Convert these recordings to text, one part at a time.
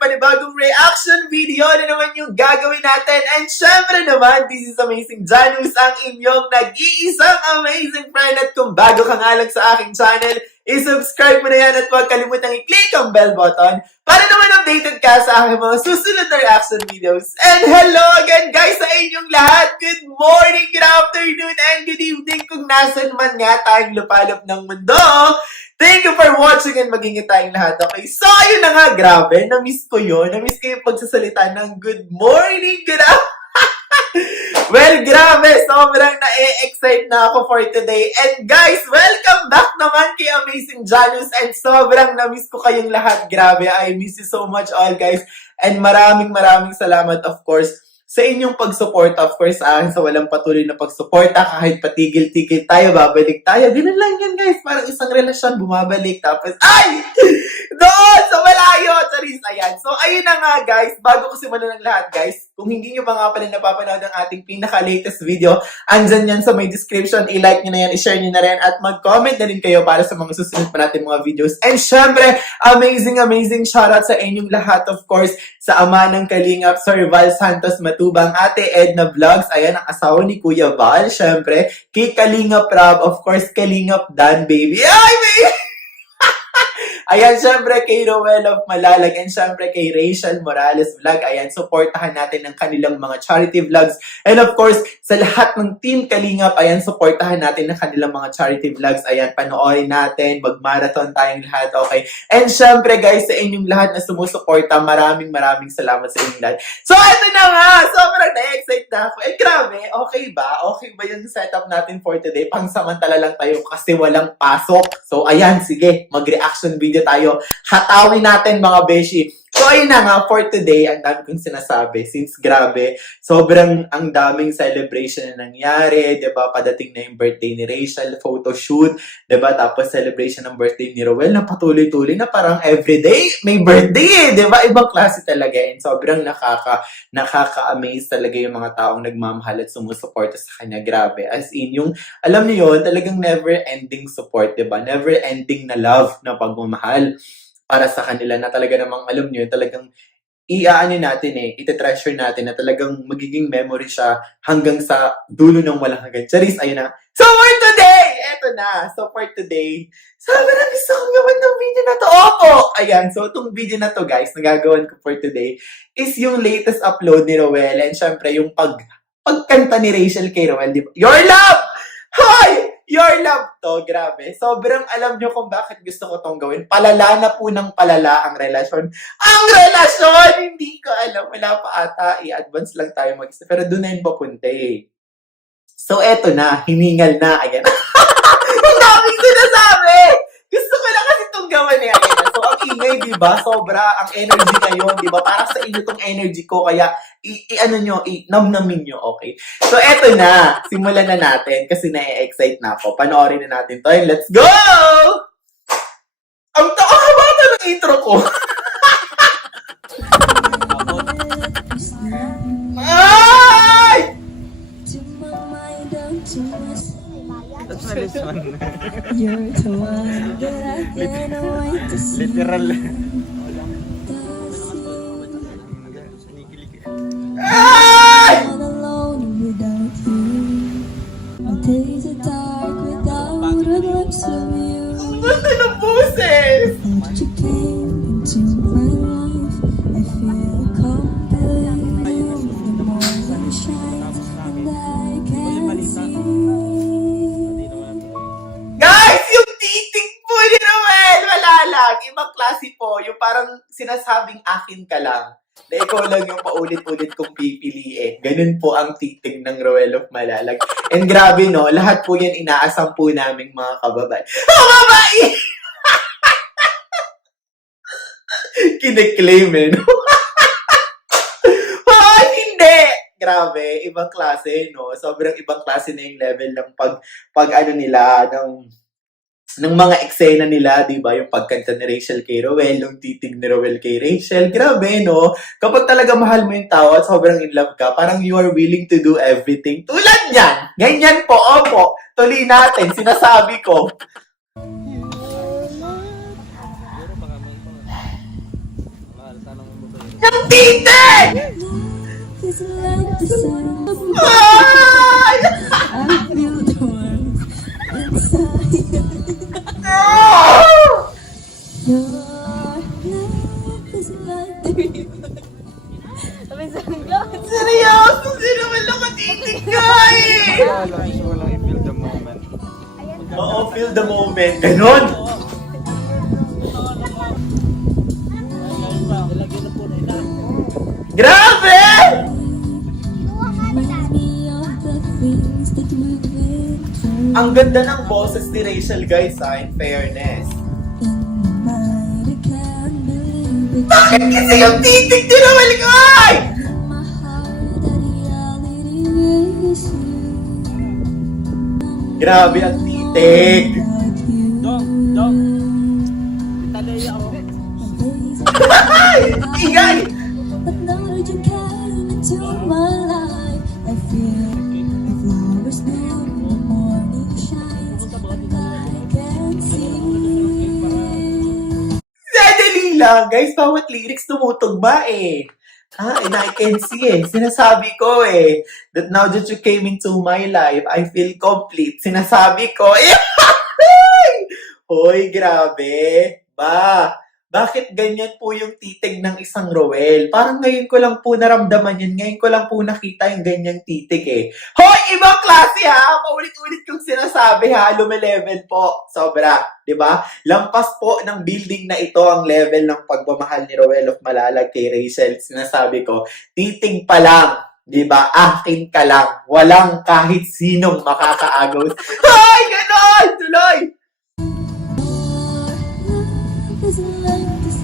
panibagong reaction video na naman yung gagawin natin. And syempre naman, this is Amazing Janus, ang inyong nag-iisang amazing friend. At kung bago ka nga lang sa aking channel, i-subscribe mo na yan at huwag kalimutang i-click ang bell button para naman updated ka sa aking mga susunod na reaction videos. And hello again guys sa inyong lahat! Good morning, good afternoon, and good evening kung nasan man nga tayong lupalop ng mundo. Thank you for watching and maging tayong lahat. Okay, so ayun na nga, grabe. Na-miss ko yun. Na-miss ko yung pagsasalita ng good morning, good afternoon. well, grabe. Sobrang na-excite na ako for today. And guys, welcome back naman kay Amazing Janus. And sobrang na-miss ko kayong lahat. Grabe, I miss you so much all guys. And maraming maraming salamat of course sa inyong pagsuporta, of course, sa akin sa walang patuloy na pagsuporta, kahit patigil-tigil tayo, babalik tayo. Ganun lang yan, guys. Parang isang relasyon, bumabalik. Tapos, ay! Sa malayo! Charis, ayan. So, ayun na nga, guys. Bago ko simulan ng lahat, guys, kung hindi nyo pa nga pala napapanood ang ating pinaka-latest video, andyan yan sa may description. I-like nyo na yan, i-share nyo na rin, at mag-comment na rin kayo para sa mga susunod pa natin mga videos. And syempre, amazing, amazing shoutout sa inyong lahat, of course, sa ama ng Kalingap, Sir Val Santos Matubang, Ate Edna Vlogs, ayan, ang asawa ni Kuya Val, syempre, kay Kalingap Rob, of course, Kalingap Dan, baby. Ay, baby! Ayan, syempre kay Roel of Malalag and syempre kay Rachel Morales Vlog. Ayan, supportahan natin ang kanilang mga charity vlogs. And of course, sa lahat ng Team Kalingap, ayan, supportahan natin ang kanilang mga charity vlogs. Ayan, panoorin natin, mag-marathon tayong lahat, okay? And syempre guys, sa inyong lahat na sumusuporta, maraming maraming salamat sa inyong lahat. So, eto na nga! Sobrang na-excite na ako. Eh, grabe, okay ba? Okay ba yung setup natin for today? Pangsamantala lang tayo kasi walang pasok. So, ayan, sige, mag-reaction video tayo. Hatawin natin mga beshi. So, ayun na nga, for today, ang dami kong sinasabi. Since grabe, sobrang ang daming celebration na nangyari, ba Padating na yung birthday ni Rachel, photo shoot, 'di ba Tapos celebration ng birthday ni Rowell na patuloy-tuloy na parang everyday may birthday eh, ba Ibang klase talaga. And sobrang nakaka, nakaka-amaze talaga yung mga taong nagmamahal at sumusuporta sa kanya. Grabe. As in, yung, alam niyo yun, talagang never-ending support, ba Never-ending na love na pagmamahal para sa kanila na talaga namang alam niyo talagang iaano natin eh, ite-treasure natin na talagang magiging memory siya hanggang sa dulo ng walang hanggan. Charis, ayun na. So for today, eto na. So for today, sabi na gusto kong gawin ng video na to. Opo! Ayan, so itong video na to guys, nagagawan ko for today, is yung latest upload ni Rowell and syempre yung pag pagkanta ni Rachel kay Rowell. Di ba? Your love! Hi! Your love to, grabe. Sobrang alam nyo kung bakit gusto ko tong gawin. Palala na po ng palala ang relasyon. Ang relasyon! Hindi ko alam. Wala pa ata. I-advance lang tayo mag Pero doon na yun papunta eh. So, eto na. Hiningal na. Ayan. ang daming sinasabi! Gusto ko na kasi itong eh. Ayan. So, ang ingay, di ba? Sobra ang energy ngayon, di ba? Para sa inyo tong energy ko. Kaya, i-ano nyo, i-namnamin nyo, okay? So, eto na. Simulan na natin kasi na-excite na ako. Panoorin na natin to. And let's go! Ang tawa ba ng intro ko? Ay! That's my list one. You're the one that I can't wait to see. Literal. Klase po. Yung parang sinasabing akin ka lang. Na ikaw lang yung paulit-ulit kong pipiliin. Ganun po ang titig ng Roel of Malalag. And grabe no, lahat po yan inaasam po naming mga kababay. Mga babae! Kine-claim eh, no? Ay, hindi! Grabe, ibang klase, no? Sobrang ibang klase na yung level ng pag, pag ano nila, ng ng mga eksena nila, di ba? Yung pagkanta ni Rachel kay Rowell, yung titig ni Rowell kay Rachel. Grabe, no? Kapag talaga mahal mo yung tao at sobrang in love ka, parang you are willing to do everything. Tulad niyan! Ganyan po, opo. Tuloy natin, sinasabi ko. Yung titig! It's been through. Ang ganda ng boses ni Rachel, guys, ha, fairness. In it. Bakit kasi yung titig ni Noel ko. Grabe ang titig. See. Sadali lang, guys. Bawat lyrics tumutugma eh. Ha? And I can see eh. Sinasabi ko eh. That now that you came into my life, I feel complete. Sinasabi ko eh. Hoy, grabe. Ba, bakit ganyan po yung titig ng isang Roel? Parang ngayon ko lang po naramdaman yan. Ngayon ko lang po nakita yung ganyang titig eh. Hoy, ibang klase ha! Paulit-ulit kong sinasabi ha. Lumelevel po. Sobra. 'di ba? Lampas po ng building na ito ang level ng pagmamahal ni Roel of Malalag kay Rachel. Sinasabi ko, titig pa lang. 'di ba? Akin ka lang. Walang kahit sinong makakaagaw. Ay, ganon! Tuloy!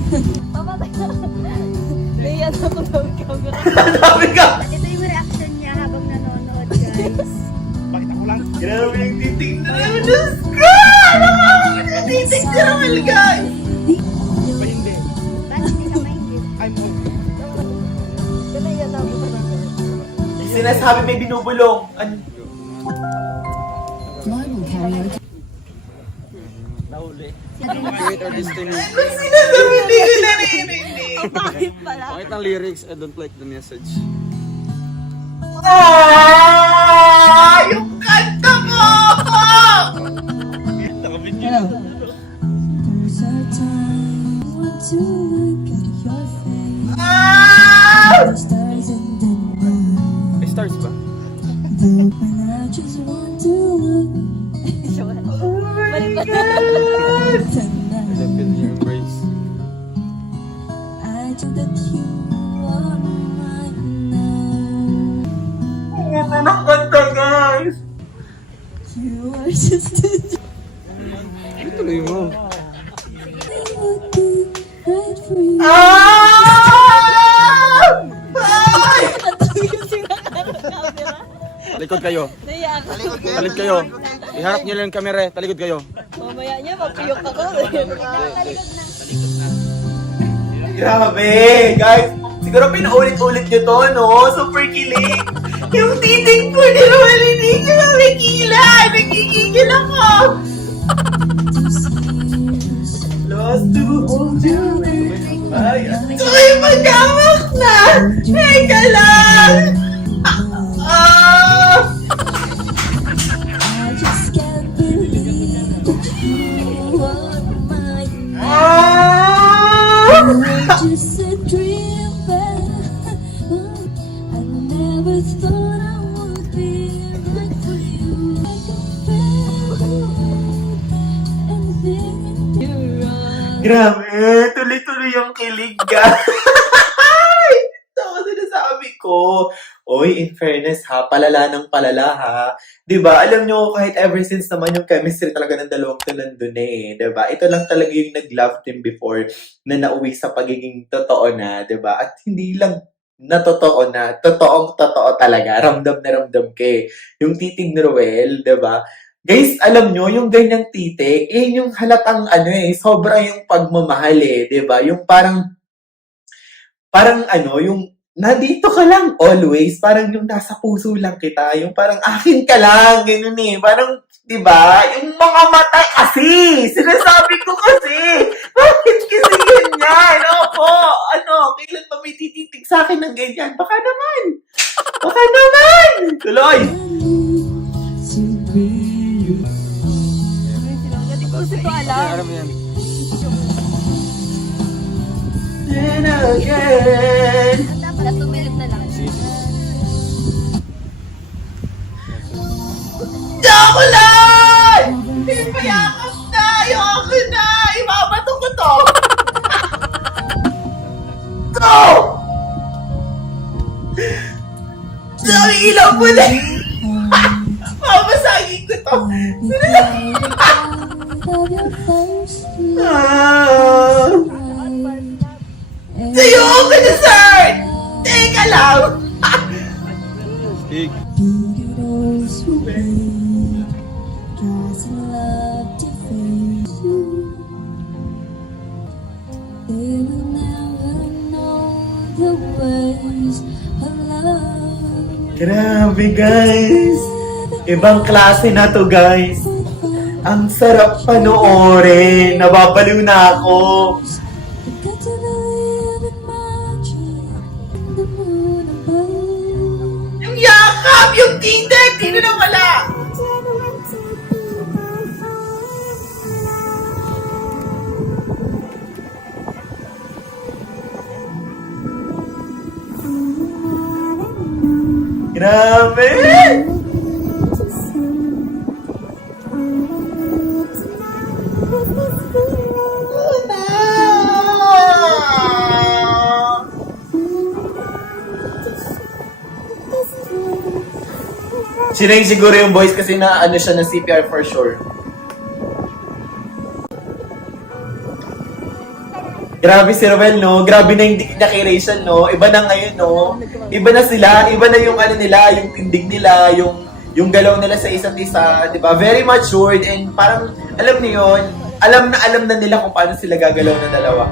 Pamatay na. Kaya na ako daw camera. Sabi ka! Ito yung reaction niya habang nanonood, guys. Grabe yung titig na Roel. Diyos ko! Nakakakit yung titig ni Roel, guys! Bakit hindi ka maingit? Kaya yan ako na. Sinasabi may binubulong. Ano? Create our destiny. Ano sinasabi? Hindi ko naririnig. Bakit pala? Bakit ang lyrics? I don't like the message. Ah! Ituloy mo. Ah! Talikod kayo. Naiyak ako. Talikod kayo. Iharap niyo lang yung camera. eh. Talikod kayo. Mamaya niya, mapiyok ako. Grabe, guys. Siguro pinaulit-ulit nyo to, no? Super kilig. Yung titig po ni hindi nyo makikila. Nagkikigil ako. Lost to hold you. Ay, ako'y magkawak na. Teka lang. Ko. Oy, in fairness ha, palala ng palala ha. ba? Alam nyo, kahit ever since naman yung chemistry talaga ng dalawang to nandun eh. ba? Ito lang talaga yung nag-love team before na nauwi sa pagiging totoo na, ba? At hindi lang na totoo na, totoong totoo talaga. Ramdam na ramdam kay. Yung titig ni Ruel, ba? Guys, alam nyo, yung ganyang titik, eh, yung halatang ano eh, sobra yung pagmamahal eh, ba? Yung parang, parang ano, yung nandito ka lang always, parang yung nasa puso lang kita, yung parang akin ka lang, ganun eh, parang, di ba? Yung mga mata kasi, sinasabi ko kasi, bakit kasi ganyan? Opo, ano, kailan pa may tititig sa akin ng ganyan? Baka naman, baka naman, tuloy. Hindi ko ko Alam. And again. Chocolate! Ipayakap na! Ayoko na! Ibabato ko to! Go! Sabi ilaw mo na! Mabasagin ko to! Ah! Sa'yo ako dessert! Teka lang! Stig. Grabe guys! Ibang klase na to guys! Ang sarap panoorin! Nababaliw na ako! Yung yakap! Yung titik! Hindi na wala! Grabe! Sinay siguro yung voice kasi na ano siya na CPR for sure. Grabe si Ruel, no? Grabe na yung Rachel, no? Iba na ngayon, no? Iba na sila. Iba na yung ano nila, yung tindig nila, yung yung galaw nila sa isa't isa, di ba? Very matured and parang, alam niyo yun, alam na alam na nila kung paano sila gagalaw na dalawa.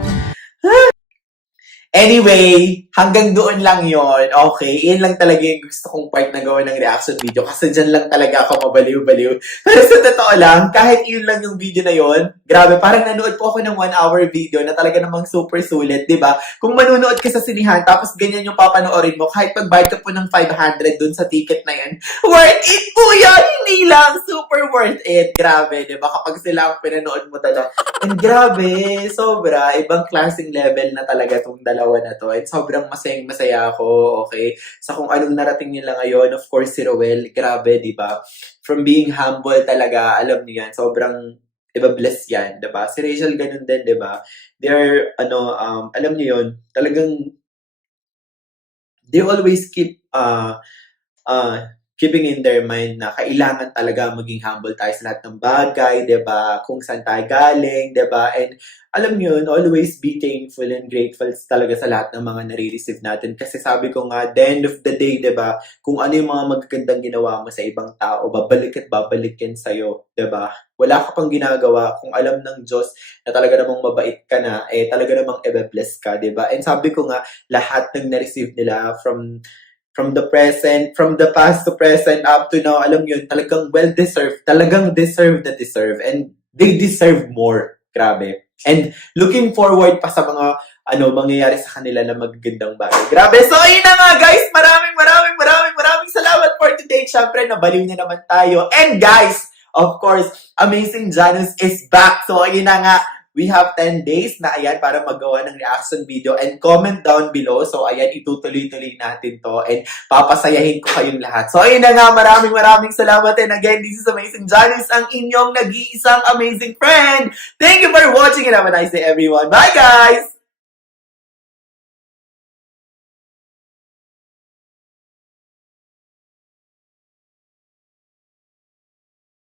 Anyway, hanggang doon lang yon Okay, yun lang talaga yung gusto kong part na gawa ng reaction video kasi dyan lang talaga ako mabaliw-baliw. Pero sa totoo lang, kahit yun lang yung video na yon grabe, parang nanood po ako ng one hour video na talaga namang super sulit, di ba? Kung manunood ka sa sinihan, tapos ganyan yung papanoorin mo, kahit pagbayad ka po ng 500 dun sa ticket na yan, worth it po yan! Hindi lang, super worth it. Grabe, di ba? Kapag sila ang pinanood mo talaga. And grabe, sobra, ibang klaseng level na talaga tong dalawa na to. And sobrang masayang masaya ako, okay? Sa kung anong narating nila ngayon, of course, si Roel, grabe, di ba? From being humble talaga, alam niyo yan, sobrang iba bless yan, di ba? Si Rachel ganun din, di ba? They're, ano, um, alam niyo yun, talagang they always keep uh, uh, keeping in their mind na kailangan talaga maging humble tayo sa lahat ng bagay, ba? Kung saan tayo galing, ba? And alam yun, always be thankful and grateful talaga sa lahat ng mga nare-receive natin. Kasi sabi ko nga, the end of the day, ba? Kung ano yung mga magagandang ginawa mo sa ibang tao, babalik at babalik yan sa'yo, ba? Wala ka pang ginagawa kung alam ng Diyos na talaga namang mabait ka na, eh talaga namang i-bless ka, ba? And sabi ko nga, lahat ng na-receive nila from from the present, from the past to present up to now, alam yun, talagang well-deserved, talagang deserve na deserve, and they deserve more. Grabe. And looking forward pa sa mga ano mangyayari sa kanila na magagandang bagay. Grabe. So, ayun na nga guys. Maraming, maraming, maraming, maraming salamat for today. Siyempre, nabaliw niya naman tayo. And guys, of course, Amazing Janus is back. So, ayun na nga. We have 10 days na ayan para magawa ng reaction video and comment down below. So ayan, itutuloy-tuloy natin to and papasayahin ko kayong lahat. So ayun na nga, maraming maraming salamat and again, this is Amazing Janice, ang inyong nag-iisang amazing friend. Thank you for watching and have a nice day everyone. Bye guys!